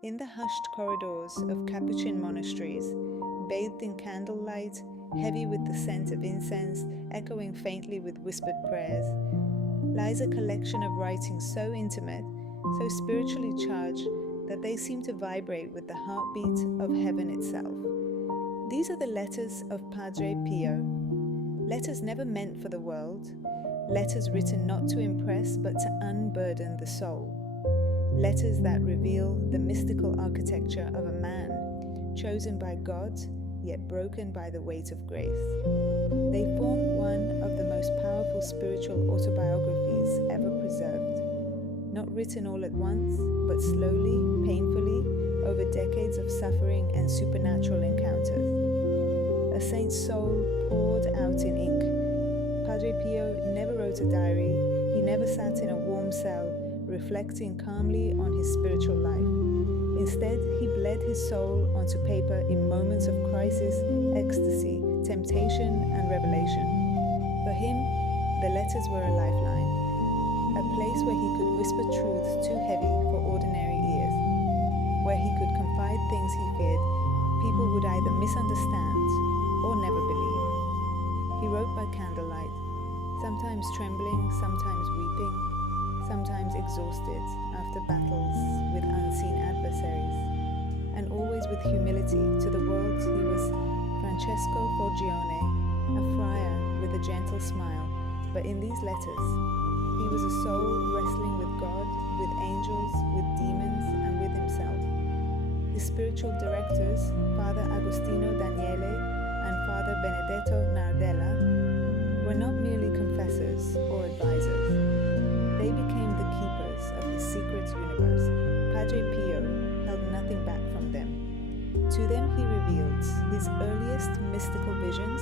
In the hushed corridors of Capuchin monasteries, bathed in candlelight, heavy with the scent of incense, echoing faintly with whispered prayers, lies a collection of writings so intimate, so spiritually charged, that they seem to vibrate with the heartbeat of heaven itself. These are the letters of Padre Pio, letters never meant for the world, letters written not to impress but to unburden the soul. Letters that reveal the mystical architecture of a man, chosen by God, yet broken by the weight of grace. They form one of the most powerful spiritual autobiographies ever preserved, not written all at once, but slowly, painfully, over decades of suffering and supernatural encounters. A saint's soul poured out in ink. Padre Pio never wrote a diary, he never sat in a warm cell, reflecting calmly on his spiritual life. Instead, he bled his soul onto paper in moments of crisis, ecstasy, temptation, and revelation. For him, the letters were a lifeline, a place where he could whisper truths too heavy for ordinary ears, where he could confide things he feared people would either misunderstand or never believe. He wrote by candlelight, sometimes trembling, sometimes weeping, sometimes exhausted after battles with unseen adversaries, and always with humility. To the world he was Francesco Forgione, a friar with a gentle smile, but in these letters he was a soul wrestling with God, with angels, with demons, and with himself. His spiritual directors, Father Agostino Daniele and Father Benedetto Nardella, were not merely confessors or advisors. They became the keepers of his secret universe. Padre Pio held nothing back from them. To them he revealed his earliest mystical visions,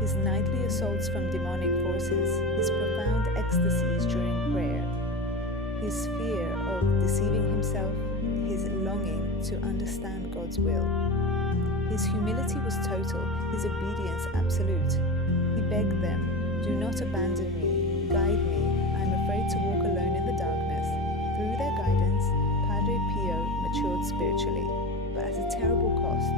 his nightly assaults from demonic forces, his profound ecstasies during prayer, his fear of deceiving himself, his longing to understand God's will. His humility was total, his obedience absolute. He begged them, "Do not abandon me, guide me. I'm afraid to walk alone in the darkness." Through their guidance, Padre Pio matured spiritually, but at a terrible cost.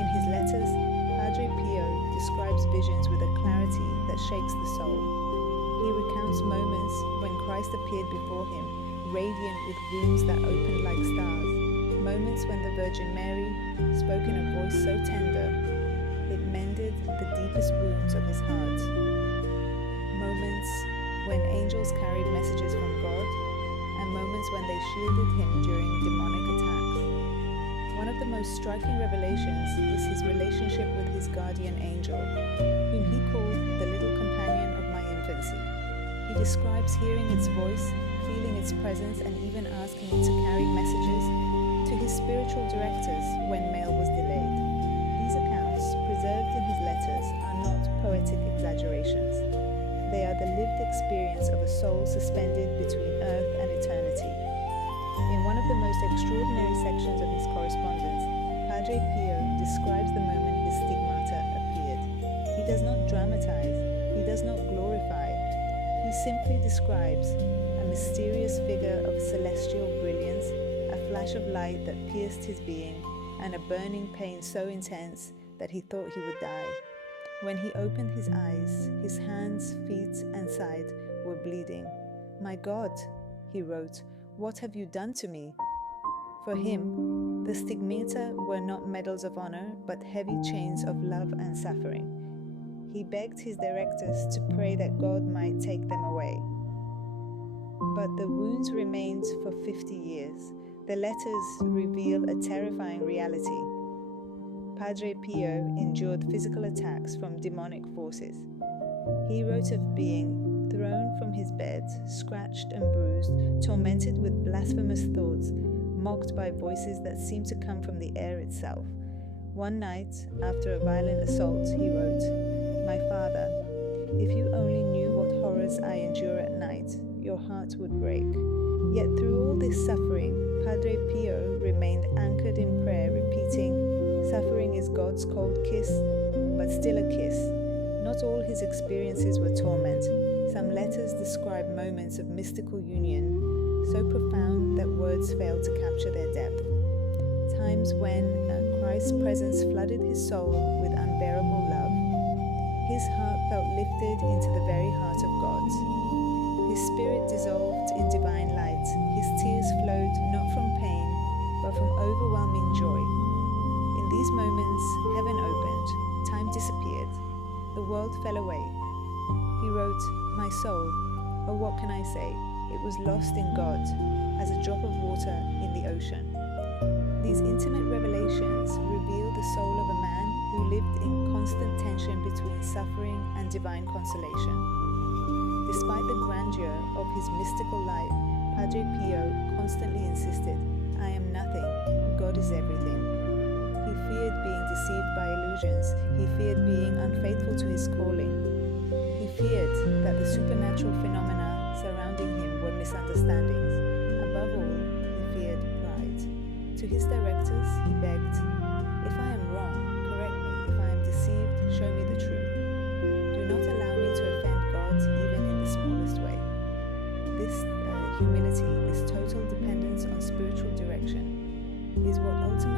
In his letters, Padre Pio describes visions with a clarity that shakes the soul. He recounts moments when Christ appeared before him, radiant with wounds that opened like stars, moments when the Virgin Mary spoke in a voice so tender it mended the deepest wounds of his heart, moments when angels carried messages from God, and moments when they shielded him during demonic attacks. One of the most striking revelations is his relationship with his guardian angel, whom he called the little companion of my infancy. He describes hearing its voice, feeling its presence, and even asking it to carry messages to his spiritual directors when mail was delayed. These accounts, preserved in his letters, are not poetic exaggerations. They are the lived experience of a soul suspended between earth and eternity. In one of the most extraordinary sections of his correspondence, Padre Pio describes the moment his stigmata appeared. He does not dramatize, he does not glorify, he simply describes a mysterious figure of celestial brilliance, a flash of light that pierced his being, and a burning pain so intense that he thought he would die. When he opened his eyes, his hands, feet, and side were bleeding. "My God," he wrote, "what have you done to me?" For him, the stigmata were not medals of honor, but heavy chains of love and suffering. He begged his directors to pray that God might take them away. But the wounds remained for 50 years. The letters reveal a terrifying reality. Padre Pio endured physical attacks from demonic forces. He wrote of being thrown from his bed, scratched and bruised, tormented with blasphemous thoughts, mocked by voices that seemed to come from the air itself. One night, after a violent assault, he wrote, "My Father, if you only knew what horrors I endure at night, your heart would break." Yet through all this suffering, Padre Pio remained anchored in prayer, repeating, "Suffering is God's cold kiss, but still a kiss." Not all his experiences were torment. Some letters describe moments of mystical union, so profound that words fail to capture their depth. times when Christ's presence flooded his soul with unbearable love. His heart felt lifted into the very heart of God. His spirit dissolved in divine light. His tears flowed not from pain, but from overwhelming joy. In these moments, heaven opened, time disappeared, the world fell away. He wrote, "My soul, oh what can I say? It was lost in God, as a drop of water in the ocean." These intimate revelations reveal the soul of a man who lived in constant tension between suffering and divine consolation. Despite the grandeur of his mystical life, Padre Pio constantly insisted, "I am nothing, God is everything." He feared being deceived by illusions. He feared being unfaithful to his calling. He feared that the supernatural phenomena surrounding him were misunderstandings. Above all, he feared pride. To his directors, he begged, "If I am wrong, correct me. If I am deceived, show me the truth. Do not allow me to offend God even in the smallest way." This humility, this total dependence on spiritual direction, is what ultimately